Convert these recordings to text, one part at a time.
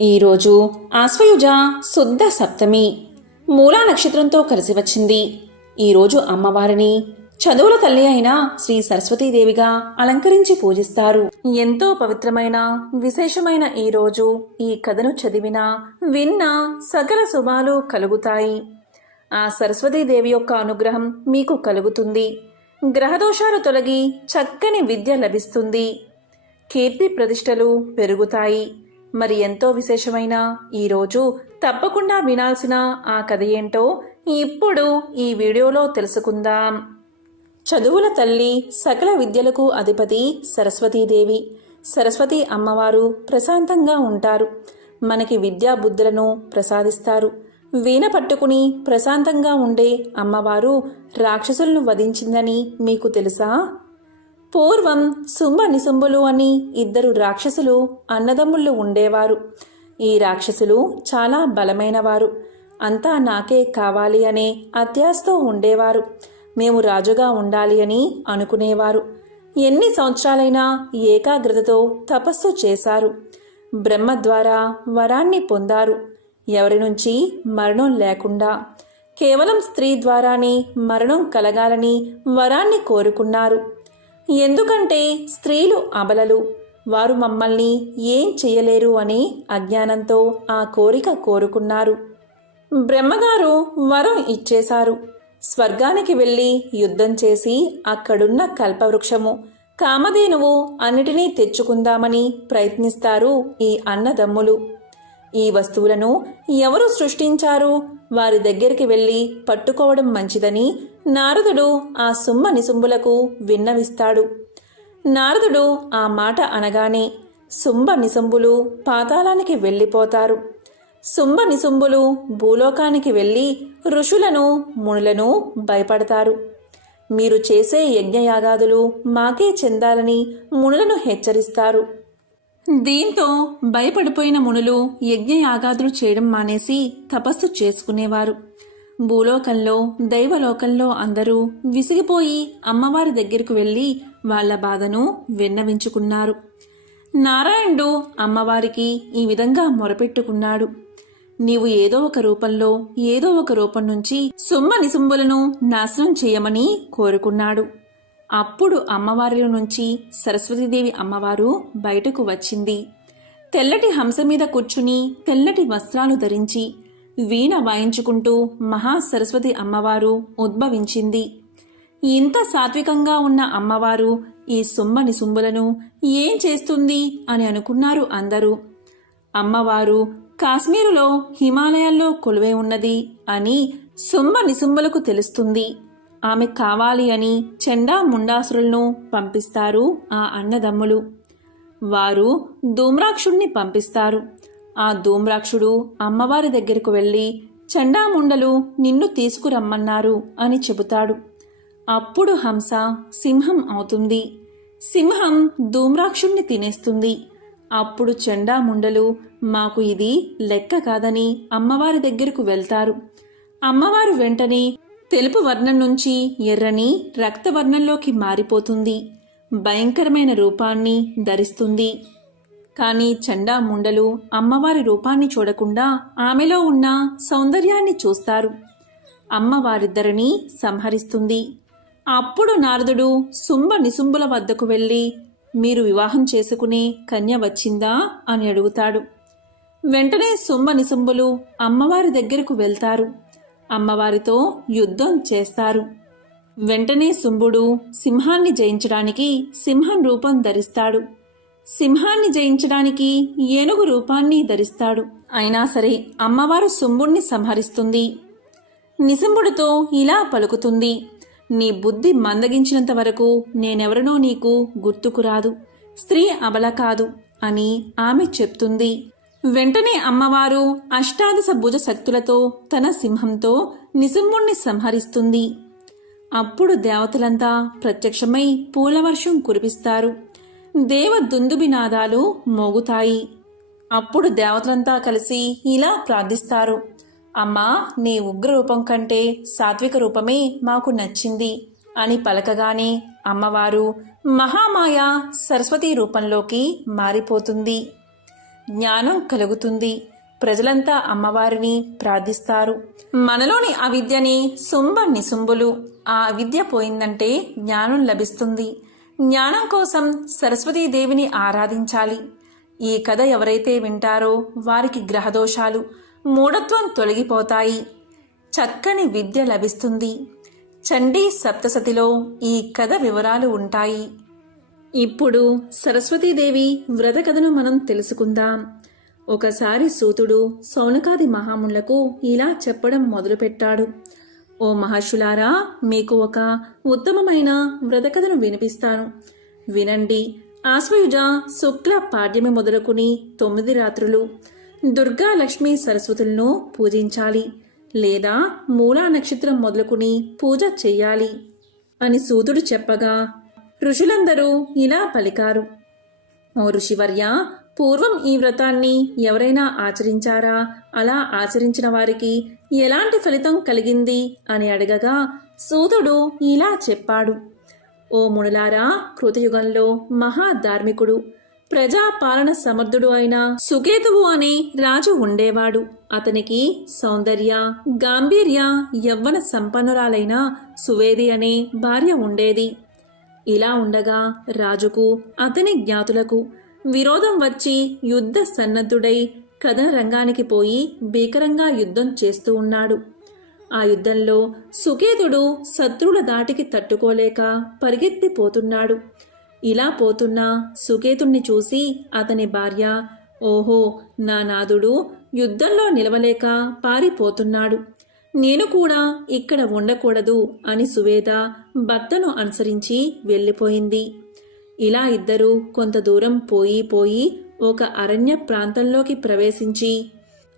ఈరోజు ఆశ్వయుజ శుద్ధ సప్తమి. మూలా నక్షత్రంతో కలిసి వచ్చింది. ఈరోజు అమ్మవారిని చదువుల తల్లి అయిన శ్రీ సరస్వతీదేవిగా అలంకరించి పూజిస్తారు. ఎంతో పవిత్రమైన విశేషమైన ఈ రోజు ఈ కథను చదివినా విన్నా సకల శుభాలు కలుగుతాయి. ఆ సరస్వతీదేవి యొక్క అనుగ్రహం మీకు కలుగుతుంది. గ్రహదోషాలు తొలగి చక్కని విద్య లభిస్తుంది. కీర్తి ప్రతిష్టలు పెరుగుతాయి. మరి ఎంతో విశేషమైన ఈరోజు తప్పకుండా వినాల్సిన ఆ కథ ఏంటో ఇప్పుడు ఈ వీడియోలో తెలుసుకుందాం. చదువుల తల్లి సకల విద్యలకు అధిపతి సరస్వతీదేవి. సరస్వతి అమ్మవారు ప్రశాంతంగా ఉంటారు. మనకి విద్యా బుద్ధులను ప్రసాదిస్తారు. వీణ పట్టుకుని ప్రశాంతంగా ఉండే అమ్మవారు రాక్షసులను వధించిందని మీకు తెలుసా? పూర్వం శుంభ నిశుంభులు అని ఇద్దరు రాక్షసులు అన్నదమ్ముళ్ళు ఉండేవారు. ఈ రాక్షసులు చాలా బలమైనవారు. అంతా నాకే కావాలి అనే అత్యాశతో ఉండేవారు. మేము రాజుగా ఉండాలి అని అనుకునేవారు. ఎన్ని సంవత్సరాలైనా ఏకాగ్రతతో తపస్సు చేశారు. బ్రహ్మ ద్వారా వరాన్ని పొందారు. ఎవరి నుంచి? మరణం లేకుండా. కేవలం స్త్రీ ద్వారానే మరణం కలగాలని వరాన్ని కోరుకున్నారు. ఎందుకంటే స్త్రీలు అబలలు. వారు మమ్మల్ని ఏం చేయలేరు అని అజ్ఞానంతో ఆ కోరిక కోరుకున్నారు. బ్రహ్మగారు వరం ఇచ్చేశారు. స్వర్గానికి వెళ్ళి యుద్ధం చేసి అక్కడున్న కల్పవృక్షము కామధేనువు అన్నిటినీ తెచ్చుకుందామని ప్రయత్నిస్తారు ఈ అన్నదమ్ములు. ఈ వస్తువులను ఎవరు సృష్టించారు? వారి దగ్గరికి వెళ్ళి పట్టుకోవడం మంచిదని నారదుడు ఆ సుమ్మ నిసుంబులకు విన్నవిస్తాడు. నారదుడు ఆ మాట అనగానే సుంబ నిసుంబులు పాతాళానికి వెళ్ళిపోతారు. సుంబ నిసుంబులు భూలోకానికి వెళ్ళి ఋషులను మునులను భయపడతారు. మీరు చేసే యజ్ఞయాగాదులు మాకే చెందాలని మునులను హెచ్చరిస్తారు. దీంతో భయపడిపోయిన మునులు యజ్ఞయాగాదులు చేయడం మానేసి తపస్సు చేసుకునేవారు. భూలోకంలో దైవలోకంలో అందరూ విసిగిపోయి అమ్మవారి దగ్గరకు వెళ్ళి వాళ్ళ బాధను విన్నవించుకున్నారు. నారాయణుడు అమ్మవారికి ఈ విధంగా మొరపెట్టుకున్నాడు. నీవు ఏదో ఒక రూపంలో ఏదో ఒక రూపం నుంచి సుమ్మ నిసుంబులను నాశనం చేయమని కోరుకున్నాడు. అప్పుడు అమ్మవారిలో నుంచి సరస్వతీదేవి అమ్మవారు బయటకు వచ్చింది. తెల్లటి హంస మీద కూర్చుని తెల్లటి వస్త్రాలు ధరించి వీణ వాయించుకుంటూ మహాసరస్వతి అమ్మవారు ఉద్భవించింది. ఇంత సాత్వికంగా ఉన్న అమ్మవారు ఈ సుమ్మ నిసుంబులను ఏం చేస్తుంది అని అనుకున్నారు అందరూ. అమ్మవారు కాశ్మీరులో హిమాలయాల్లో కొలువై ఉన్నది అని సుమ్మ నిసుంబలకు తెలుస్తుంది. ఆమె కావాలి అని చెండా ముండాసురులను పంపిస్తారు ఆ అన్నదమ్ములు. వారు ధూమ్రాక్షుడిని పంపిస్తారు. ఆ ధూమ్రాక్షుడు అమ్మవారి దగ్గరకు వెళ్ళి చండాముండలు నిన్ను తీసుకురమ్మన్నారు అని చెబుతాడు. అప్పుడు హంస సింహం అవుతుంది. సింహం ధూమ్రాక్షుణ్ణి తినేస్తుంది. అప్పుడు చండాముండలు మాకు ఇది లెక్క కాదని అమ్మవారి దగ్గరకు వెళ్తారు. అమ్మవారు వెంటనే తెలుపు వర్ణం నుంచి ఎర్రని రక్తవర్ణంలోకి మారిపోతుంది. భయంకరమైన రూపాన్ని ధరిస్తుంది. కానీ చండాముండలు అమ్మవారి రూపాన్ని చూడకుండా ఆమెలో ఉన్న సౌందర్యాన్ని చూస్తారు. అమ్మవారిద్దరిని సంహరిస్తుంది. అప్పుడు నారదుడు సుంభ నిశుంభుల వద్దకు వెళ్ళి మీరు వివాహం చేసుకునే కన్య వచ్చిందా? అని అడుగుతాడు. వెంటనే సుంభ నిశుంభులు అమ్మవారి దగ్గరకు వెళ్తారు. అమ్మవారితో యుద్ధం చేస్తారు. వెంటనే శుంభుడు సింహాన్ని జయించడానికి సింహం రూపం ధరిస్తాడు. సింహాన్ని జయించడానికి ఏనుగు రూపాన్ని ధరిస్తాడు. అయినా సరే అమ్మవారు శుంభుణ్ణి సంహరిస్తుంది. నిశంభుడితో ఇలా పలుకుతుంది. నీ బుద్ధి మందగించినంత వరకు నేనెవరనో నీకు గుర్తుకురాదు స్త్రీ అబల కాదు అని ఆమె చెప్తుంది. వెంటనే అమ్మవారు అష్టాదశ భుజ శక్తులతో తన సింహంతో నిశంభుణ్ణి సంహరిస్తుంది. అప్పుడు దేవతలంతా ప్రత్యక్షమై పూలవర్షం కురిపిస్తారు. దేవ దుందుబినాదాలు మోగుతాయి. అప్పుడు దేవతలంతా కలిసి ఇలా ప్రార్థిస్తారు. అమ్మా నీ ఉగ్ర రూపం కంటే సాత్విక రూపమే మాకు నచ్చింది అని పలకగానే అమ్మవారు మహామాయ సరస్వతి రూపంలోకి మారిపోతుంది. జ్ఞానం కలుగుతుంది. ప్రజలంతా అమ్మవారిని ప్రార్థిస్తారు. మనలోని అవిద్యని శుంభ నిసుంబులు ఆ అవిద్య పోయిందంటే జ్ఞానం లభిస్తుంది. జ్ఞానం కోసం సరస్వతీదేవిని ఆరాధించాలి. ఈ కథ ఎవరైతే వింటారో వారికి గ్రహదోషాలు మూఢత్వం తొలగిపోతాయి. చక్కని విద్య లభిస్తుంది. చండీ సప్తసతిలో ఈ కథ వివరాలు ఉంటాయి. ఇప్పుడు సరస్వతీదేవి వ్రత కథను మనం తెలుసుకుందాం. ఒకసారి సూతుడు సౌనకాది మహామునులకు ఇలా చెప్పడం మొదలుపెట్టాడు. ఓ మహర్షులారా మీకు ఒక ఉత్తమమైన వ్రత కథను వినిపిస్తాను. వినండి. ఆశ్వయుజ శుక్ల పాడ్యమి మొదలుకుని తొమ్మిది రాత్రులు దుర్గా లక్ష్మీ సరస్వతులను పూజించాలి లేదా మూలా నక్షత్రం మొదలుకుని పూజ చెయ్యాలి అని సూతుడు చెప్పగా ఋషులందరూ ఇలా పలికారు. ఓ ఋషివర్య పూర్వం ఈ వ్రతాన్ని ఎవరైనా ఆచరించారా? అలా ఆచరించిన వారికి ఎలాంటి ఫలితం కలిగింది? అని అడగగా సూతుడు ఇలా చెప్పాడు. ఓ మునులారా కృతయుగంలో మహాధార్మికుడు ప్రజాపాలన సమర్థుడు అయిన సుకేతువు అనే రాజు ఉండేవాడు. అతనికి సౌందర్య గాంభీర్య యవ్వన సంపన్నురాలైన సువేది అనే భార్య ఉండేది. ఇలా ఉండగా రాజుకు అతని జ్ఞాతులకు విరోధం వచ్చి యుద్ధ సన్నద్ధుడై కథన రంగానికి పోయి భీకరంగా యుద్ధం చేస్తూ ఉన్నాడు. ఆ యుద్ధంలో సుకేతుడు శత్రువుల దాటికి తట్టుకోలేక పరిగెత్తిపోతున్నాడు. ఇలా పోతున్న సుకేతుణ్ణి చూసి అతని భార్య ఓహో నా నాదుడు యుద్ధంలో నిలవలేక పారిపోతున్నాడు. నేను కూడా ఇక్కడ ఉండకూడదు అని సువేద భర్తను అనుసరించి వెళ్ళిపోయింది. ఇలా ఇద్దరూ కొంత దూరం పోయి పోయి ఒక అరణ్య ప్రాంతంలోకి ప్రవేశించి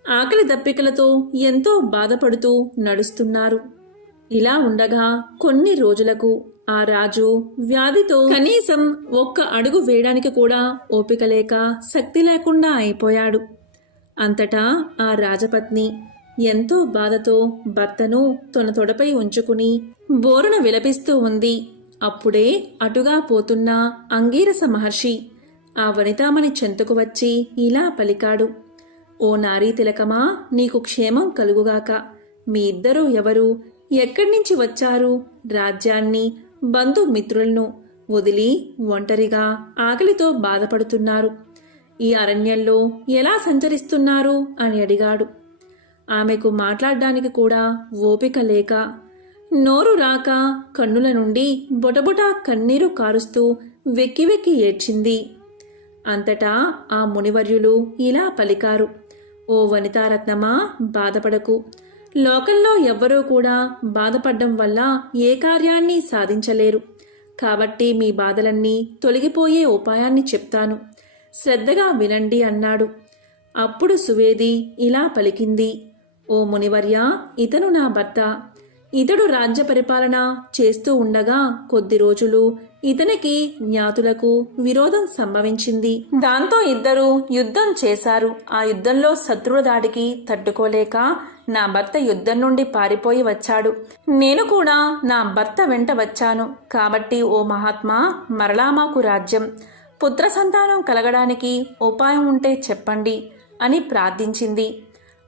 ఆకలి దప్పికలతో ఎంతో బాధపడుతూ నడుస్తున్నారు. ఇలా ఉండగా కొన్ని రోజులకు ఆ రాజు వ్యాధితో కనీసం ఒక్క అడుగు వేయడానికి కూడా ఓపిక లేక శక్తి లేకుండా అయిపోయాడు. అంతటా ఆ రాజపత్ని ఎంతో బాధతో భర్తను తన తొడపై ఉంచుకుని బోరున విలపిస్తూ ఉంది. అప్పుడే అటుగా పోతున్న అంగీరస మహర్షి ఆ వనితామణి చెంతకు వచ్చి ఇలా పలికాడు. ఓ నారీ తిలకమా నీకు క్షేమం కలుగుగాక. మీ ఇద్దరూ ఎవరు? ఎక్కడి నుంచి వచ్చారు? రాజ్యాన్ని బంధుమిత్రులను వదిలి ఒంటరిగా ఆకలితో బాధపడుతున్నారు. ఈ అరణ్యంలో ఎలా సంచరిస్తున్నారు? అని అడిగాడు. ఆమెకు మాట్లాడడానికి కూడా ఓపిక లేక నోరు రాక కన్నుల నుండి బొటబొట కన్నీరు కారుస్తూ వెక్కి వెక్కి ఏడ్చింది. అంతటా ఆ మునివర్యులు ఇలా పలికారు. ఓ వనితారత్నమా బాధపడకు. లోకంలో ఎవ్వరూ కూడా బాధపడ్డం వల్ల ఏ కార్యాన్ని సాధించలేరు. కాబట్టి మీ బాధలన్నీ తొలగిపోయే ఉపాయాన్ని చెప్తాను. శ్రద్ధగా వినండి అన్నాడు. అప్పుడు సువేది ఇలా పలికింది. ఓ మునివర్య ఇతను నా భర్త. ఇతడు రాజ్య పరిపాలన చేస్తూ ఉండగా కొద్ది రోజులు ఇతనికి జ్ఞాతులకు విరోధం సంభవించింది. దాంతో ఇద్దరు యుద్ధం చేశారు. ఆ యుద్ధంలో శత్రుల దాడికి తట్టుకోలేక నా భర్త యుద్ధం నుండి పారిపోయి వచ్చాడు. నేను కూడా నా భర్త వెంట వచ్చాను. కాబట్టి ఓ మహాత్మా మరలా మాకు రాజ్యం. పుత్ర సంతానం కలగడానికి ఉపాయం ఉంటే చెప్పండి అని ప్రార్థించింది.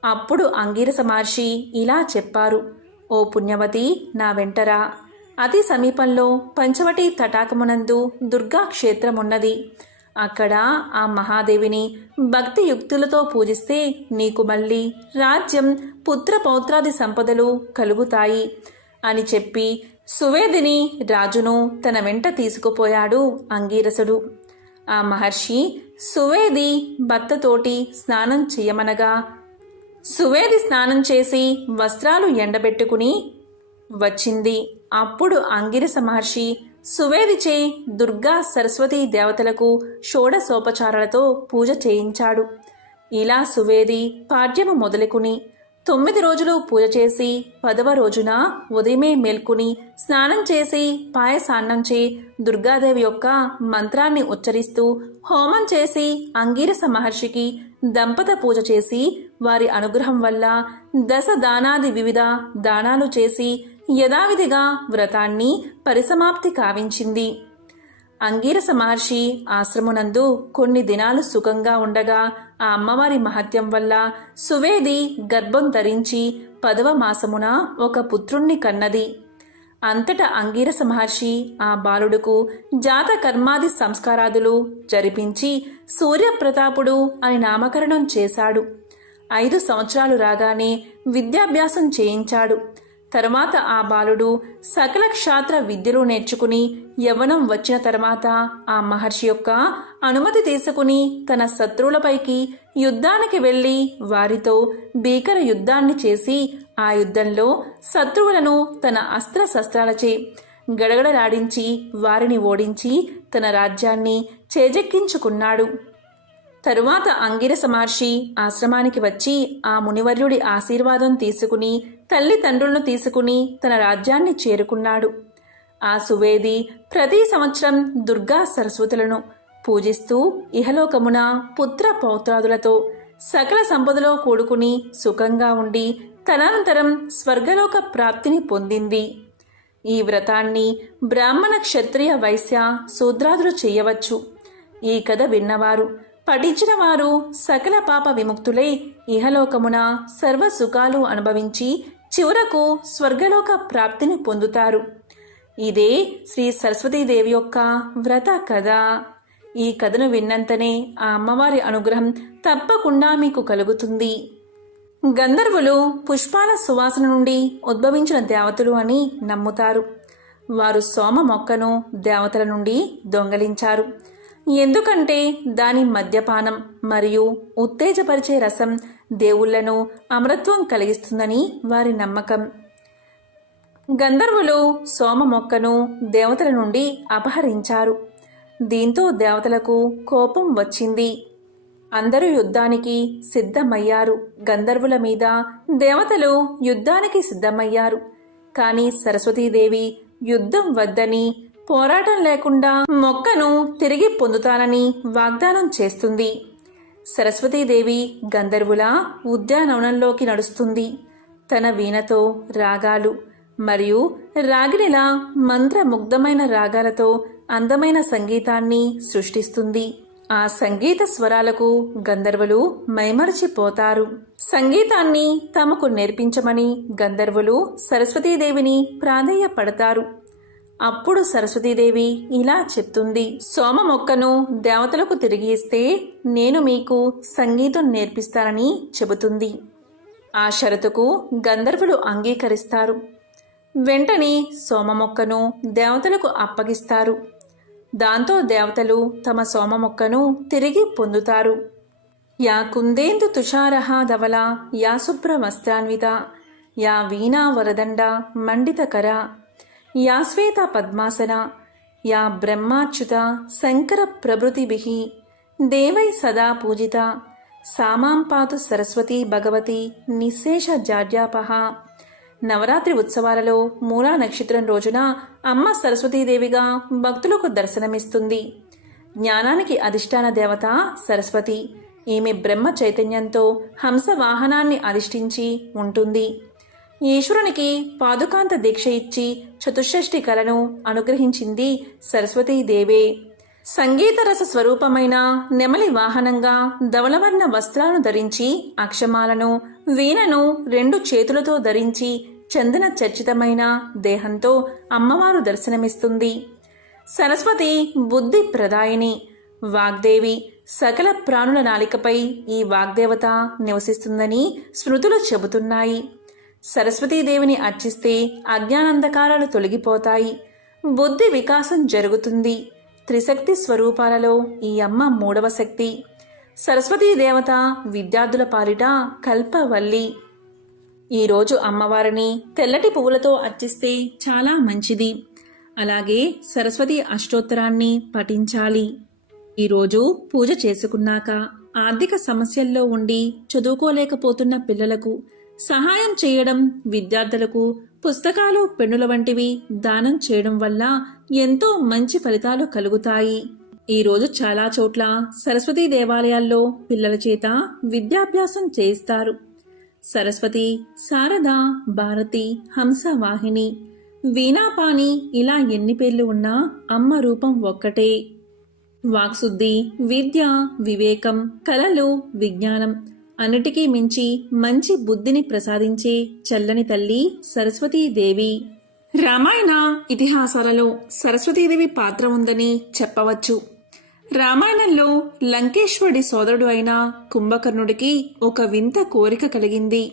అప్పుడు అంగీరస మహర్షి ఇలా చెప్పారు ఓ పుణ్యవతి నా వెంటరా. అతి సమీపంలో పంచవటి తటాకమునందు దుర్గా క్షేత్రమున్నది. అక్కడ ఆ మహాదేవిని భక్తి యుక్తులతో పూజిస్తే నీకు మళ్ళీ రాజ్యం పుత్ర పౌత్రాది సంపదలు కలుగుతాయి అని చెప్పి సువేదిని రాజును తన వెంట తీసుకుపోయాడు అంగీరసుడు. ఆ మహర్షి సువేది భర్తతోటి స్నానం చేయమనగా సువేది స్నానం చేసి వస్త్రాలు ఎండబెట్టుకుని వచ్చింది. అప్పుడు అంగిరస మహర్షి సువేదిచే దుర్గా సరస్వతీ దేవతలకు షోడసోపచారాలతో పూజ చేయించాడు. ఇలా సువేది పాడ్యము మొదలుకుని తొమ్మిది రోజులు పూజ చేసి పదవ రోజున ఉదయమే మేల్కొని స్నానం చేసి పాయసాన్నంచే దుర్గాదేవి యొక్క మంత్రాన్ని ఉచ్చరిస్తూ హోమం చేసి అంగీరస మహర్షికి దంపత పూజ చేసి వారి అనుగ్రహం వల్ల దశ దానాది వివిధ దానాలు చేసి యథావిధిగా వ్రతాన్ని పరిసమాప్తి కావించింది. అంగీరస మహర్షి ఆశ్రమునందు కొన్ని దినాలు సుఖంగా ఉండగా ఆ అమ్మవారి మహత్యం వల్ల సువేది గర్భం ధరించి పదవ మాసమున ఒక పుత్రుణ్ణి కన్నది. అంతటా అంగీరస మహర్షి ఆ బాలుడుకు జాత కర్మాది సంస్కారాదులు జరిపించి సూర్యప్రతాపుడు అని నామకరణం చేశాడు. ఐదు సంవత్సరాలు రాగానే విద్యాభ్యాసం చేయించాడు. తరువాత ఆ బాలుడు సకల క్షాత్ర విద్యలు నేర్చుకుని యవ్వనం వచ్చిన తర్వాత ఆ మహర్షి యొక్క అనుమతి తీసుకుని తన శత్రువులపైకి యుద్ధానికి వెళ్ళి వారితో భీకర యుద్ధాన్ని చేసి ఆ యుద్ధంలో శత్రువులను తన అస్త్ర శస్త్రాలచే గడగడలాడించి వారిని ఓడించి తన రాజ్యాన్ని చేజెక్కించుకున్నాడు. తరువాత అంగిరస మహర్షి ఆశ్రమానికి వచ్చి ఆ మునివర్యుడి ఆశీర్వాదం తీసుకుని తల్లిదండ్రులను తీసుకుని తన రాజ్యాన్ని చేరుకున్నాడు. ఆ సువేది ప్రతి సంవత్సరం దుర్గా సరస్వతులను పూజిస్తూ ఇహలోకమున పుత్ర పౌత్రాదులతో సకల సంపదలో కూడుకుని సుఖంగా ఉండి తదనంతరం స్వర్గలోక ప్రాప్తిని పొందింది. ఈ వ్రతాన్ని బ్రాహ్మణ క్షత్రియ వైశ్య శూద్రాదులు చేయవచ్చు. ఈ కథ విన్నవారు పఠించిన వారు సకల పాప విముక్తులై ఇహలోకమున సర్వ సుఖాలు అనుభవించి చివరకు స్వర్గలోక ప్రాప్తిని పొందుతారు. ఇదే శ్రీ సరస్వతీదేవి యొక్క వ్రత కథ. ఈ కథను విన్నంతనే ఆ అమ్మవారి అనుగ్రహం తప్పకుండా మీకు కలుగుతుంది. గంధర్వులు పుష్పాల సువాసన నుండి ఉద్భవించిన దేవతలు అని నమ్ముతారు. వారు సోమ మొక్కను దేవతల నుండి దొంగలించారు. ఎందుకంటే దాని మద్యపానం మరియు ఉత్తేజపరిచే రసం దేవుళ్ళను అమరత్వం కలిగిస్తుందని వారి నమ్మకం. గంధర్వులు సోమ మొక్కను దేవతల నుండి అపహరించారు. దీంతో దేవతలకు కోపం వచ్చింది. అందరూ యుద్ధానికి సిద్ధమయ్యారు. గంధర్వుల మీద దేవతలు యుద్ధానికి సిద్ధమయ్యారు. కానీ సరస్వతీదేవి యుద్ధం వద్దని పోరాటం లేకుండా మొక్కను తిరిగి పొందుతానని వాగ్దానం చేస్తుంది. సరస్వతీదేవి గంధర్వుల ఉద్యానవనంలోకి నడుస్తుంది. తన వీణతో రాగాలు మరియు రాగిణిల మంత్రముగ్ధమైన రాగాలతో అందమైన సంగీతాన్ని సృష్టిస్తుంది. ఆ సంగీత స్వరాలకు గంధర్వులు మైమరచిపోతారు. సంగీతాన్ని తమకు నేర్పించమని గంధర్వులు సరస్వతీదేవిని ప్రాధేయపడతారు. అప్పుడు సరస్వతీదేవి ఇలా చెప్తుంది సోమ మొక్కను దేవతలకు తిరిగి ఇస్తే నేను మీకు సంగీతం నేర్పిస్తానని చెబుతుంది. ఆ షరతుకు గంధర్వులు అంగీకరిస్తారు. వెంటనే సోమ మొక్కను దేవతలకు అప్పగిస్తారు. దాంతో దేవతలు తమ సోమ మొక్కను తిరిగి పొందుతారు. యా కుందేందు తుషారహ ధవల యా శుభ్ర వస్త్రాన్విత యా వీణా వరదండ మండితకర యా శ్వేత పద్మాసన యా బ్రహ్మాచ్యుత శంకర ప్రభృతిభిః దేవై సదా పూజిత సామాం పాతు సరస్వతి భగవతి నిశేష జాడ్యాపహ నవరాత్రి ఉత్సవాలలో మూలా నక్షత్రం రోజున అమ్మ సరస్వతీదేవిగా భక్తులకు దర్శనమిస్తుంది. జ్ఞానానికి అధిష్టాన దేవత సరస్వతి. ఈమె బ్రహ్మ చైతన్యంతో హంస వాహనాన్ని అధిష్ఠించి ఉంటుంది. ఈశ్వరునికి పాదుకాంత దీక్ష ఇచ్చి చతుషష్ఠి కళను అనుగ్రహించింది సరస్వతీదేవే సంగీత రస స్వరూపమైన నెమలి వాహనంగా ధవలవర్ణ వస్త్రాలను ధరించి అక్షమాలను వీణను రెండు చేతులతో ధరించి చందన చర్చితమైన దేహంతో అమ్మవారు దర్శనమిస్తుంది. సరస్వతి బుద్ధి ప్రదాయిని. వాగ్దేవి సకల ప్రాణుల నాలికపై ఈ వాగ్దేవత నివసిస్తుందని స్మృతులు చెబుతున్నాయి. సరస్వతీదేవిని అర్చిస్తే అజ్ఞానంధకారాలు తొలగిపోతాయి. బుద్ధి వికాసం జరుగుతుంది. త్రిశక్తి స్వరూపాలలో ఈ అమ్మ మూడవ శక్తి. సరస్వతీ దేవత విద్యార్థుల పాలిట కల్పవల్లి. ఈరోజు అమ్మవారిని తెల్లటి పువ్వులతో అర్చిస్తే చాలా మంచిది. అలాగే సరస్వతి అష్టోత్తరాన్ని పఠించాలి. ఈరోజు పూజ చేసుకున్నాక ఆర్థిక సమస్యల్లో ఉండి చదువుకోలేకపోతున్న పిల్లలకు సహాయం చేయడం విద్యార్థులకు పుస్తకాలు పెన్నుల వంటివి దానం చేయడం వల్ల ఎంతో మంచి ఫలితాలు కలుగుతాయి. ఈరోజు చాలా చోట్ల సరస్వతి దేవాలయాల్లో పిల్లల చేత విద్యాభ్యాసం చేయిస్తారు. సరస్వతి శారద భారతి హంస వాహిని వీణాపాని ఇలా ఎన్ని పేర్లు ఉన్నా అమ్మ రూపం ఒక్కటే. వాక్శుద్ధి విద్య వివేకం కళలు విజ్ఞానం అన్నిటికీ మించి మంచి బుద్ధిని ప్రసాదించే చల్లని తల్లి సరస్వతీదేవి. రామాయణ ఇతిహాసాలలో సరస్వతీదేవి పాత్ర ఉందని చెప్పవచ్చు. రామాయణంలో లంకేశ్వరుడి సోదరుడు అయిన కుంభకర్ణుడికి ఒక వింత కోరిక కలిగింది.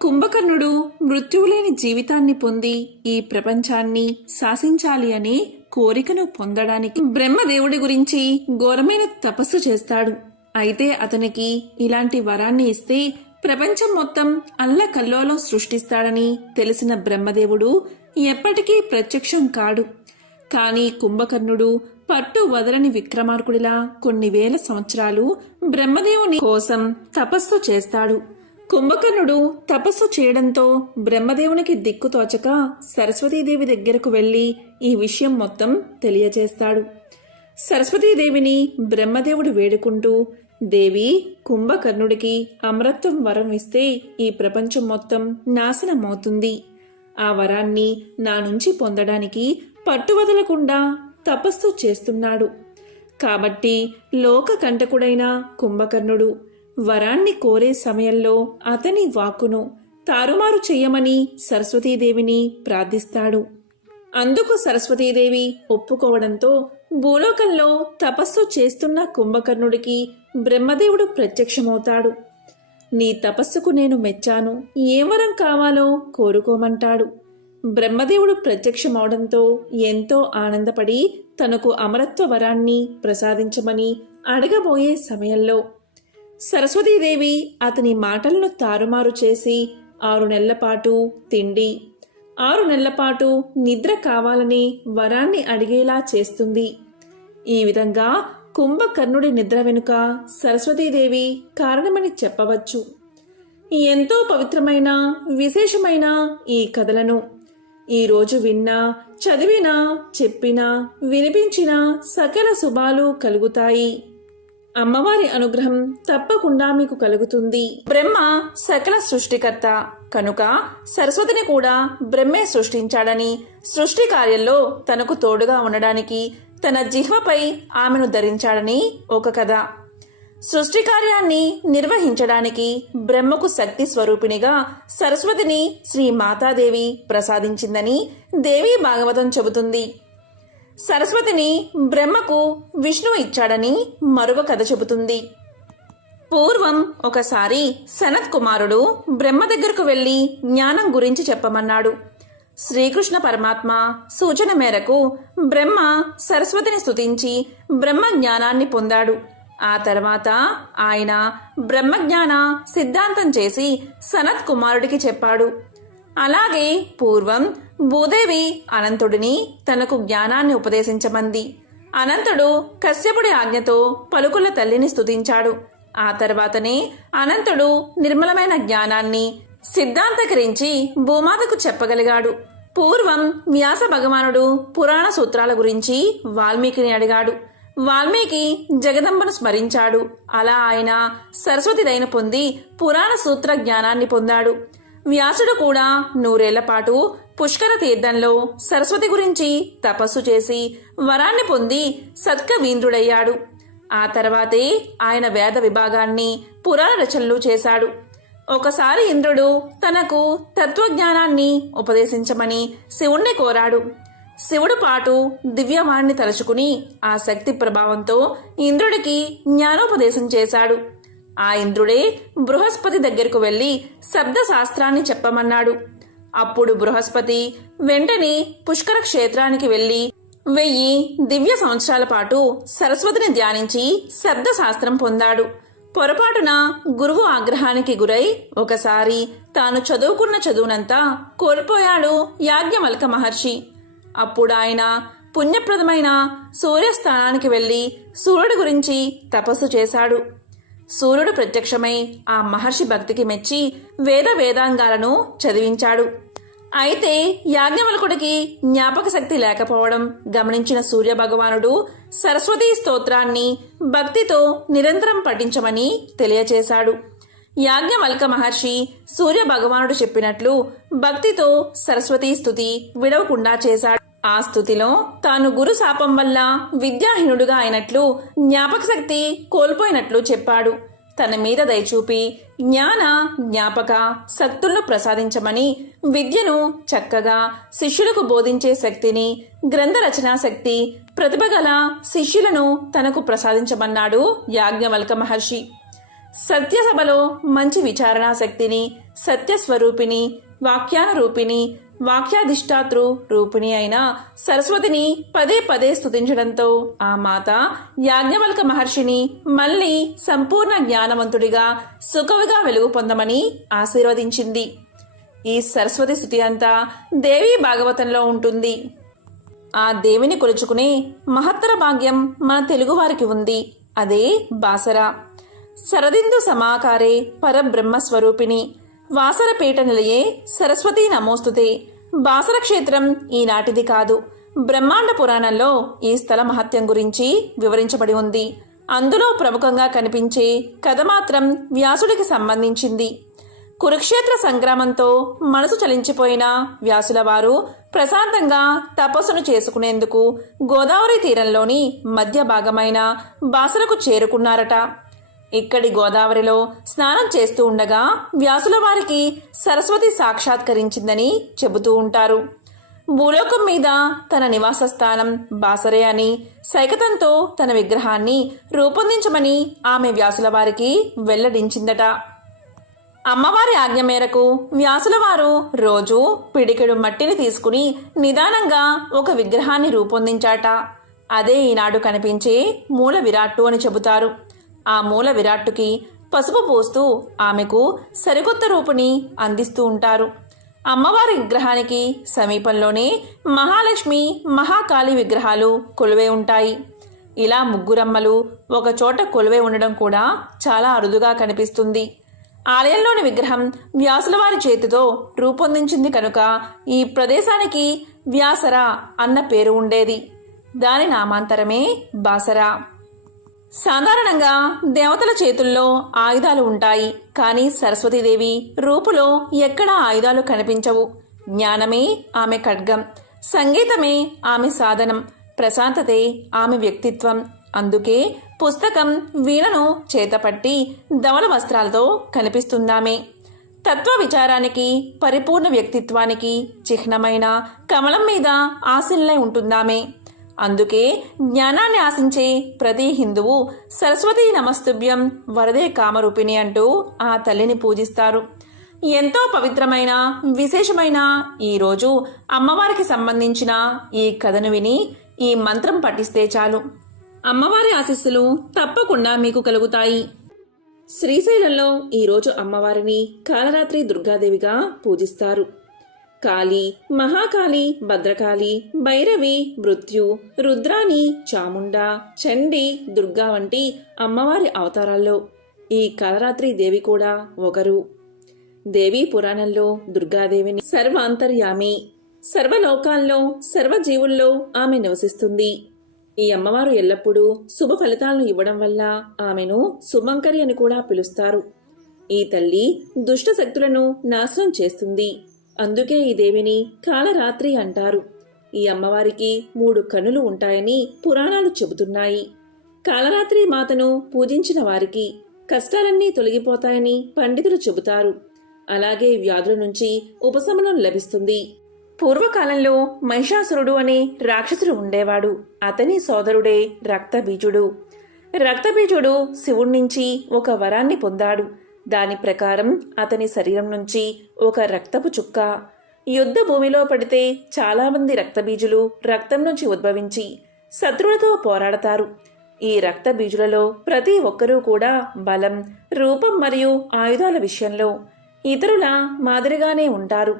కుంభకర్ణుడు మృత్యువులేని జీవితాన్ని పొంది ఈ ప్రపంచాన్ని శాసించాలి అనే కోరికను పొందడానికి బ్రహ్మదేవుడి గురించి ఘోరమైన తపస్సు చేస్తాడు. అయితే అతనికి ఇలాంటి వరాన్ని ఇస్తే ప్రపంచం మొత్తం అల్లకల్లోలం సృష్టిస్తాడని తెలిసిన బ్రహ్మదేవుడు ఎప్పటికీ ప్రత్యక్షం కాడు. కానీ కుంభకర్ణుడు పట్టు వదలని విక్రమార్కుడిలా కొన్ని వేల సంవత్సరాలు బ్రహ్మదేవుని కోసం తపస్సు చేస్తాడు. కుంభకర్ణుడు తపస్సు చేయడంతో బ్రహ్మదేవునికి దిక్కు తోచక సరస్వతీదేవి దగ్గరకు వెళ్ళి ఈ విషయం మొత్తం తెలియజేస్తాడు. సరస్వతీదేవిని బ్రహ్మదేవుడు వేడుకుంటూ దేవి కుంభకర్ణుడికి అమరత్వం వరం ఇస్తే ఈ ప్రపంచం మొత్తం నాశనమవుతుంది. ఆ వరాన్ని నా నుంచి పొందడానికి పట్టువదలకుండా తపస్సు చేస్తున్నాడు. కాబట్టి లోక కంటకుడైన కుంభకర్ణుడు వరాన్ని కోరే సమయంలో అతని వాక్కును తారుమారు చెయ్యమని సరస్వతీదేవిని ప్రార్థిస్తాడు. అందుకు సరస్వతీదేవి ఒప్పుకోవడంతో భూలోకంలో తపస్సు చేస్తున్న కుంభకర్ణుడికి బ్రహ్మదేవుడు ప్రత్యక్షమవుతాడు. నీ తపస్సుకు నేను మెచ్చాను. ఏ వరం కావాలో కోరుకోమంటాడు. బ్రహ్మదేవుడు ప్రత్యక్షమవడంతో ఎంతో ఆనందపడి తనకు అమరత్వ వరాన్ని ప్రసాదించమని అడగబోయే సమయంలో సరస్వతీదేవి అతని మాటలను తారుమారు చేసి ఆరు నెలల పాటు తిండి ఆరు నెలల పాటు నిద్ర కావాలని వరాన్ని అడిగేలా చేస్తుంది. ఈ విధంగా కుంభకర్ణుడి నిద్ర వెనుక సరస్వతీదేవి కారణమని చెప్పవచ్చు. ఎంతో పవిత్రమైన విశేషమైన ఈ కథలను ఈరోజు విన్నా చదివినా చెప్పినా వినిపించినా సకల శుభాలు కలుగుతాయి. అమ్మవారి అనుగ్రహం తప్పకుండా మీకు కలుగుతుంది. బ్రహ్మ సకల సృష్టికర్త. కనుక సరస్వతిని కూడా బ్రహ్మే సృష్టించాడని సృష్టి కార్యంలో తనకు తోడుగా ఉండడానికి తన జిహ్వపై ఆమెను ధరించాడని ఒక కథ. సృష్టి కార్యాన్ని నిర్వహించడానికి బ్రహ్మకు శక్తి స్వరూపిణిగా సరస్వతిని శ్రీ మాతాదేవి ప్రసాదించిందని దేవీ భాగవతం చెబుతుంది. సరస్వతిని బ్రహ్మకు విష్ణువు ఇచ్చాడని మరొక కథ చెబుతుంది. పూర్వం ఒకసారి సనత్ కుమారుడు బ్రహ్మ దగ్గరకు వెళ్ళి జ్ఞానం గురించి చెప్పమన్నాడు. శ్రీకృష్ణ పరమాత్మ సూచన మేరకు బ్రహ్మ సరస్వతిని స్తుతించి బ్రహ్మ జ్ఞానాన్ని పొందాడు. ఆ తర్వాత ఆయన బ్రహ్మజ్ఞాన సిద్ధాంతం చేసి సనత్ కుమారుడికి చెప్పాడు. అలాగే పూర్వం భూదేవి అనంతుడిని తనకు జ్ఞానాన్ని ఉపదేశించమంది. అనంతుడు కశ్యపుడి ఆజ్ఞతో పలుకుల తల్లిని స్తుతించాడు. ఆ తర్వాతనే అనంతుడు నిర్మలమైన జ్ఞానాన్ని సిద్ధాంతకరించి భూమాతకు చెప్పగలిగాడు. పూర్వం వ్యాస భగవానుడు పురాణ సూత్రాల గురించి వాల్మీకిని అడిగాడు. వాల్మీకి జగదంబను స్మరించాడు. అలా ఆయన సరస్వతి దయను పొంది పురాణ సూత్ర జ్ఞానాన్ని పొందాడు. వ్యాసుడు కూడా నూరేళ్ళ పాటు పుష్కర తీర్థంలో సరస్వతి గురించి తపస్సు చేసి వరాన్ని పొంది సత్కవీంద్రుడయ్యాడు. ఆ తర్వాతే ఆయన వేద విభాగాన్ని పురాణ రచనలు చేశాడు. ఒకసారి ఇంద్రుడు తనకు తత్వజ్ఞానాన్ని ఉపదేశించమని శివుణ్ణి కోరాడు. శివుడు పాటు దివ్యవాణ్ణి తలుచుకుని ఆ శక్తి ప్రభావంతో ఇంద్రుడికి జ్ఞానోపదేశం చేశాడు. ఆ ఇంద్రుడే బృహస్పతి దగ్గరకు వెళ్ళి శబ్దశాస్త్రాన్ని చెప్పమన్నాడు. అప్పుడు బృహస్పతి వెంటనే పుష్కర క్షేత్రానికి వెళ్ళి వెయ్యి దివ్య సంవత్సరాల పాటు సరస్వతిని ధ్యానించి శబ్దశాస్త్రం పొందాడు. పొరపాటున గురువు ఆగ్రహానికి గురై ఒకసారి తాను చదువుకున్న చదువునంతా కోల్పోయాడు యాజ్ఞవల్క మహర్షి. అప్పుడు ఆయన పుణ్యప్రదమైన సూర్యస్థానానికి వెళ్ళి సూర్యుడి గురించి తపస్సు చేశాడు. సూర్యుడు ప్రత్యక్షమై ఆ మహర్షి భక్తికి మెచ్చి వేద వేదాంగాలను చదివించాడు. అయితే యాజ్ఞవల్కుడికి జ్ఞాపక శక్తి లేకపోవడం గమనించిన సూర్య భగవానుడు సరస్వతీ స్తోత్రాన్ని భక్తితో నిరంతరం పఠించమని తెలియచేశాడు. యాజ్ఞవల్క మహర్షి సూర్య భగవానుడు చెప్పినట్లు భక్తితో సరస్వతీ స్థుతి విడవకుండా చేశాడు. ఆ స్థుతిలో తాను గురు శాపం వల్ల విద్యాహీనుడుగా అయినట్లు జ్ఞాపక శక్తి కోల్పోయినట్లు చెప్పాడు. తన మీద దయచూపి జ్ఞాన జ్ఞాపక శక్తులను ప్రసాదించమని విద్యను చక్కగా శిష్యులకు బోధించే శక్తిని గ్రంథ రచనా శక్తి ప్రతిభ గల శిష్యులను తనకు ప్రసాదించమన్నాడు యాజ్ఞవల్క మహర్షి. సత్యసభలో మంచి విచారణా శక్తిని సత్యస్వరూపిణి వాక్యాన రూపిణి వాక్యాధిష్టాతృ రూపిణి అయిన సరస్వతిని పదే పదే స్తుతించడంతో ఆ మాత యాజ్ఞవల్క మహర్షిని మళ్ళీ సంపూర్ణ జ్ఞానవంతుడిగా సుఖవిగా వెలుగు పొందమని ఆశీర్వదించింది. ఈ సరస్వతి స్థుతి అంతా దేవీ భాగవతంలో ఉంటుంది. ఆ దేవిని కొలుచుకునే మహత్తర భాగ్యం మన తెలుగువారికి ఉంది. అదే బాసర. శరదిందు సమాకారే పరబ్రహ్మ స్వరూపిణి వాసరపేట నిలయే సరస్వతీ నమోస్తుతే. బాసర క్షేత్రం ఈనాటిది కాదు. బ్రహ్మాండ పురాణంలో ఈ స్థల మహత్యం గురించి వివరించబడి ఉంది. అందులో ప్రముఖంగా కనిపించే కథ మాత్రం వ్యాసుడికి సంబంధించింది. కురుక్షేత్ర సంగ్రామంతో మనసు చలించిపోయిన వ్యాసుల వారు ప్రశాంతంగా తపస్సును చేసుకునేందుకు గోదావరి తీరంలోని మధ్య భాగమైన బాసరకు చేరుకున్నారట. ఇక్కడి గోదావరిలో స్నానం చేస్తూ ఉండగా వ్యాసుల వారికి సరస్వతి సాక్షాత్కరించిందని చెబుతూ ఉంటారు. భూలోకం మీద తన నివాస స్థానం బాసరే అని సైకతంతో తన విగ్రహాన్ని రూపొందించమని ఆమె వ్యాసుల వారికి వెల్లడించిందట. అమ్మవారి ఆజ్ఞ మేరకు వ్యాసుల వారు రోజు పిడికెడు మట్టిని తీసుకుని నిదానంగా ఒక విగ్రహాన్ని రూపొందించాట. అదే ఈనాడు కనిపించే మూల విరాట్టు అని చెబుతారు. ఆ మూల విరాట్టుకి పసుపు పోస్తూ ఆమెకు సరికొత్త రూపుని అందిస్తూ ఉంటారు. అమ్మవారి విగ్రహానికి సమీపంలోనే మహాలక్ష్మి మహాకాళి విగ్రహాలు కొలువై ఉంటాయి. ఇలా ముగ్గురమ్మలు ఒకచోట కొలువే కొలువై ఉండడం కూడా చాలా అరుదుగా కనిపిస్తుంది. ఆలయంలోని విగ్రహం వ్యాసులవారి చేతితో రూపొందించింది కనుక ఈ ప్రదేశానికి వ్యాసర అన్న పేరు ఉండేది. దాని నామాంతరమే బాసరా. సాధారణంగా దేవతల చేతుల్లో ఆయుధాలు ఉంటాయి కానీ సరస్వతీదేవి రూపులో ఎక్కడా ఆయుధాలు కనిపించవు. జ్ఞానమే ఆమె ఖడ్గం సంగీతమే ఆమె సాధనం ప్రశాంతతే ఆమె వ్యక్తిత్వం. అందుకే పుస్తకం వీణను చేతపట్టి ధవల వస్త్రాలతో కనిపిస్తుందామే. తత్వ విచారానికి పరిపూర్ణ వ్యక్తిత్వానికి చిహ్నమైన కమలం మీద ఆశీలై ఉంటుందామే. అందుకే జ్ఞానాన్ని ఆశించే ప్రతి హిందువు సరస్వతి నమస్తుభ్యం వరదే కామరూపిణి అంటూ ఆ తల్లిని పూజిస్తారు. ఎంతో పవిత్రమైన విశేషమైన ఈ రోజు అమ్మవారికి సంబంధించిన ఈ కథను విని ఈ మంత్రం పఠిస్తే చాలు. అమ్మవారి ఆశీస్సులు తప్పకుండా మీకు కలుగుతాయి. శ్రీశైలంలో ఈరోజు అమ్మవారిని కాలరాత్రి దుర్గాదేవిగా పూజిస్తారు. కాళీ మహాకాళి భద్రకాళి భైరవి మృత్యు రుద్రాణి చాముండ చండి దుర్గా వంటి అమ్మవారి అవతారాల్లో ఈ కాలరాత్రి దేవి కూడా ఒకరు. దేవీ పురాణంలో దుర్గాదేవిని సర్వాంతర్యామి సర్వలోకాల్లో సర్వజీవుల్లో ఆమె నివసిస్తుంది. ఈ అమ్మవారు ఎల్లప్పుడూ శుభ ఫలితాలను ఇవ్వడం వల్ల ఆమెను శుభంకరి అని కూడా పిలుస్తారు. ఈ తల్లి దుష్ట శక్తులను నాశనం చేస్తుంది. అందుకే ఈ దేవిని కాలరాత్రి అంటారు. ఈ అమ్మవారికి మూడు కనులు ఉంటాయని పురాణాలు చెబుతున్నాయి. కాలరాత్రి మాతను పూజించిన వారికి కష్టాలన్నీ తొలగిపోతాయని పండితులు చెబుతారు. అలాగే వ్యాధుల నుంచి ఉపశమనం లభిస్తుంది. పూర్వకాలంలో మహిషాసురుడు అనే రాక్షసుడు ఉండేవాడు. అతని సోదరుడే రక్తబీజుడు. రక్తబీజుడు శివుడి నుంచి ఒక వరాన్ని పొందాడు. దాని ప్రకారం అతని శరీరం నుంచి ఒక రక్తపు చుక్క యుద్ధ భూమిలో పడితే చాలామంది రక్తబీజులు రక్తం నుంచి ఉద్భవించి శత్రులతో పోరాడతారు. ఈ రక్తబీజులలో ప్రతి ఒక్కరూ కూడా బలం రూపం మరియు ఆయుధాల విషయంలో ఇతరుల మాదిరిగానే ఉంటారు.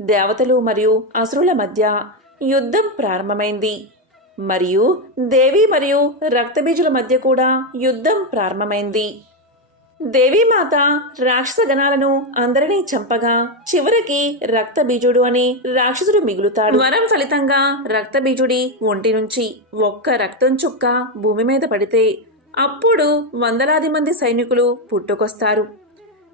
దేవతలు మరియు అసురుల మధ్య యుద్ధం ప్రారంభమైంది. మరియు దేవి మరియు రక్తబీజుల మధ్య కూడా యుద్ధం ప్రారంభమైంది. దేవీమాత రాక్షస గణాలను అందరినీ చంపగా చివరికి రక్తబీజుడు అని రాక్షసుడు మిగులుతాడు. వరం ఫలితంగా రక్తబీజుడి ఒంటి నుంచి ఒక్క రక్తం చుక్క భూమి మీద పడితే అప్పుడు వందలాది మంది సైనికులు పుట్టుకొస్తారు.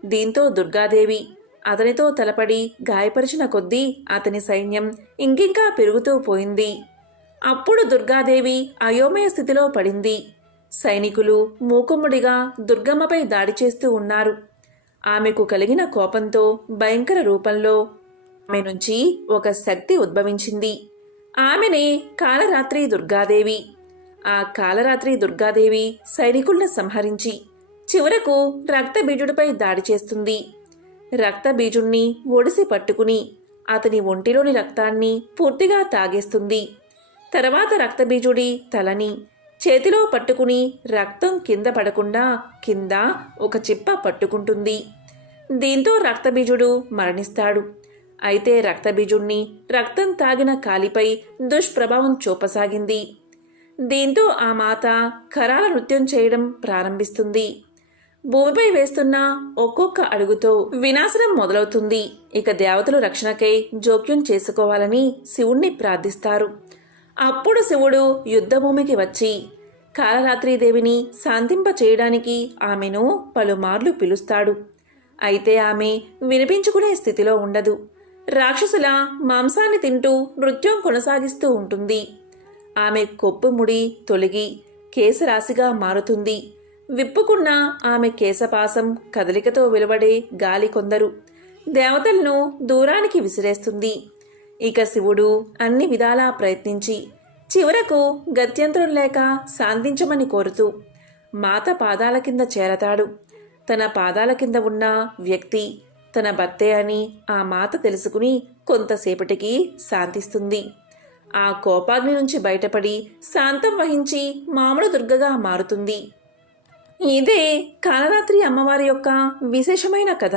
దీంతో దుర్గాదేవి అతనితో తలపడి గాయపరిచిన కొద్దీ అతని సైన్యం ఇంకింకా పెరుగుతూ పోయింది. అప్పుడు దుర్గాదేవి అయోమయ స్థితిలో పడింది. సైనికులు మూకుమ్ముడిగా దుర్గమ్మపై దాడి చేస్తూ ఉన్నారు. ఆమెకు కలిగిన కోపంతో భయంకర రూపంలో ఆమె నుంచి ఒక శక్తి ఉద్భవించింది. ఆమెనే కాలరాత్రి దుర్గాదేవి. ఆ కాలరాత్రి దుర్గాదేవి సైనికులను సంహరించి చివరకు రక్తబీజుడిపై దాడి చేస్తుంది. రక్తబీజుణ్ణి ఒడిసి పట్టుకుని అతని ఒంటిలోని రక్తాన్ని పూర్తిగా తాగేస్తుంది. తర్వాత రక్తబీజుడి తలని చేతిలో పట్టుకుని రక్తం కింద పడకుండా కింద ఒక చిప్ప పట్టుకుంటుంది. దీంతో రక్తబీజుడు మరణిస్తాడు. అయితే రక్తబీజుణ్ణి రక్తం తాగిన కాలిపై దుష్ప్రభావం చూపసాగింది. దీంతో ఆ మాత కరాల నృత్యం చేయడం ప్రారంభిస్తుంది. భూమిపై వేస్తున్న ఒక్కొక్క అడుగుతో వినాశనం మొదలవుతుంది. ఇక దేవతలు రక్షణకై జోక్యం చేసుకోవాలని శివుణ్ణి ప్రార్థిస్తారు. అప్పుడు శివుడు యుద్ధభూమికి వచ్చి కాలరాత్రిదేవిని శాంతింప చేయడానికి ఆమెను పలుమార్లు పిలుస్తాడు. అయితే ఆమె వినిపించుకునే స్థితిలో ఉండదు. రాక్షసుల మాంసాన్ని తింటూ నృత్యం కొనసాగిస్తూ ఉంటుంది. ఆమె కొప్పు ముడి తొలగి కేశరాశిగా మారుతుంది. విప్పుకున్న ఆమె కేశపాసం కదలికతో వెలువడే గాలి కొందరు. దేవతలను దూరానికి విసిరేస్తుంది. ఇక శివుడు అన్ని విధాలా ప్రయత్నించి చివరకు గత్యంతరం లేక శాంతించమని కోరుతూ మాత పాదాల కింద చేరతాడు. తన పాదాల కింద ఉన్న వ్యక్తి తన భర్తే అని ఆ మాత తెలుసుకుని కొంతసేపటికి శాంతిస్తుంది. ఆ కోపాగ్ని నుంచి బయటపడి శాంతం వహించి మామూలు దుర్గగా మారుతుంది. ఇదే కాలరాత్రి అమ్మవారి యొక్క విశేషమైన కథ.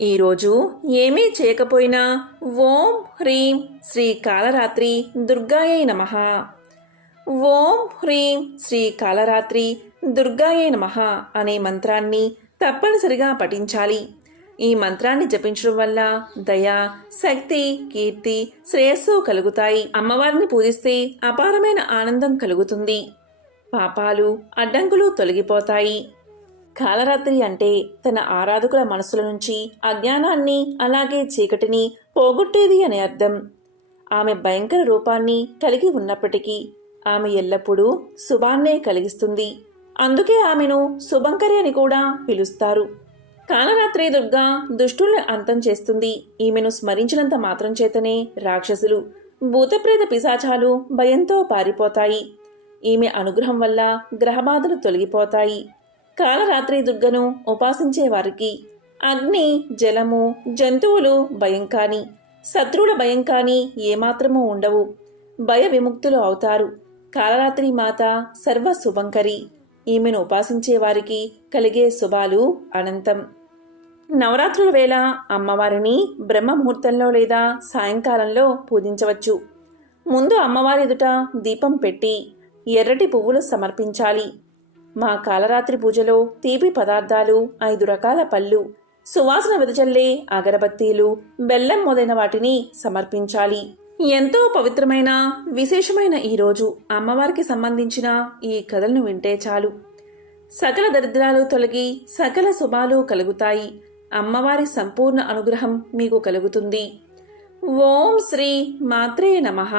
ఈరోజు ఏమీ చేయకపోయినా ఓం హ్రీం శ్రీ కాలరాత్రి దుర్గాయై నమ. ఓం హ్రీం శ్రీ కాలరాత్రి దుర్గాయై నమ అనే మంత్రాన్ని తప్పనిసరిగా పఠించాలి. ఈ మంత్రాన్ని జపించడం వల్ల దయ శక్తి కీర్తి శ్రేయస్సు కలుగుతాయి. అమ్మవారిని పూజిస్తే అపారమైన ఆనందం కలుగుతుంది. పాపాలు అడ్డంకులు తొలగిపోతాయి. కాలరాత్రి అంటే తన ఆరాధకుల మనసుల నుంచి అజ్ఞానాన్ని అలాగే చీకటిని పోగొట్టేది అనే అర్థం. ఆమె భయంకర రూపాన్ని కలిగి ఉన్నప్పటికీ ఆమె ఎల్లప్పుడూ శుభాన్నే కలిగిస్తుంది. అందుకే ఆమెను శుభంకరి అని కూడా పిలుస్తారు. కాలరాత్రి దుర్గా దుష్టుల్ని అంతం చేస్తుంది. ఈమెను స్మరించినంత మాత్రం చేతనే రాక్షసులు భూతప్రేత పిశాచాలు భయంతో పారిపోతాయి. ఈమె అనుగ్రహం వల్ల గ్రహబాధలు తొలగిపోతాయి. కాలరాత్రి దుర్గను ఉపాసించేవారికి. అగ్ని జలము జంతువులు భయం కాని శత్రువుల భయం కాని ఏమాత్రమూ ఉండవు. భయ విముక్తులు అవుతారు. కాలరాత్రి మాత సర్వ శుభంకరి ఈమెను ఉపాసించే వారికి కలిగే శుభాలు అనంతం. నవరాత్రుల వేళ అమ్మవారిని బ్రహ్మ ముహూర్తంలో లేదా సాయంకాలంలో పూజించవచ్చు. ముందు అమ్మవారి ఎదుట దీపం పెట్టి ఎర్రటి పువ్వులు సమర్పించాలి. మా కాలరాత్రి పూజలో తీపి పదార్థాలు ఐదు రకాల పళ్ళు సువాసన వెదజల్లే అగరబత్తీలు బెల్లం మొదలైన వాటిని సమర్పించాలి. ఎంతో పవిత్రమైన విశేషమైన ఈ రోజు అమ్మవారికి సంబంధించిన ఈ కథలను వింటే చాలు. సకల దరిద్రాలు తొలగి సకల శుభాలు కలుగుతాయి. అమ్మవారి సంపూర్ణ అనుగ్రహం మీకు కలుగుతుంది. ఓం శ్రీ మాత్రే నమః.